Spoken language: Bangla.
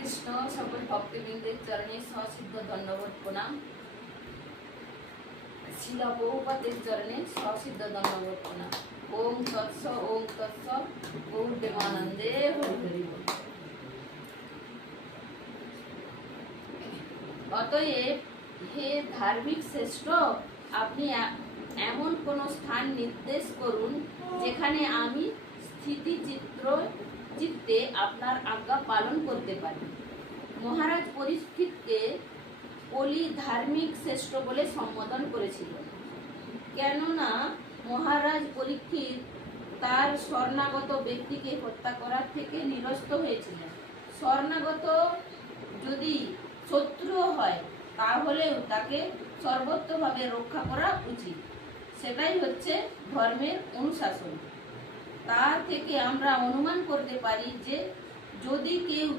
কৃষ্ণ। সকল ভক্তবৃন্দের চরণে সসিদ্ধ দণ্ডবোধ প্রণাম। শিলা বহুপাতের চরণে সসিদ্ধ দণ্ডবোধ প্রণাম। ওম তৎস ওম তৎস গৌরদেবানন্দে হরি বল। অতএব হে ধার্মিক শ্রেষ্ঠ, আপনি এমন কোন স্থান নির্দেশ করুন যেখানে আমি চিত্তে আপনার আজ্ঞা পালন করতে পারি। মহারাজ পরীক্ষিতকে কলি ধার্মিক শ্রেষ্ঠ বলে সম্বোধন করেছিল, কেননা মহারাজ পরীক্ষিত তার শরণাগত ব্যক্তিকে হত্যা করার থেকে নিরস্ত হয়েছিলেন। শরণাগত যদি শত্রু হয় তাহলেও তাকে সর্বত্রভাবে রক্ষা করা উচিত। সেটাই হচ্ছে ধর্মের অনুশাসন। তা থেকে আমরা অনুমান করতে পারি যে যদি কেউ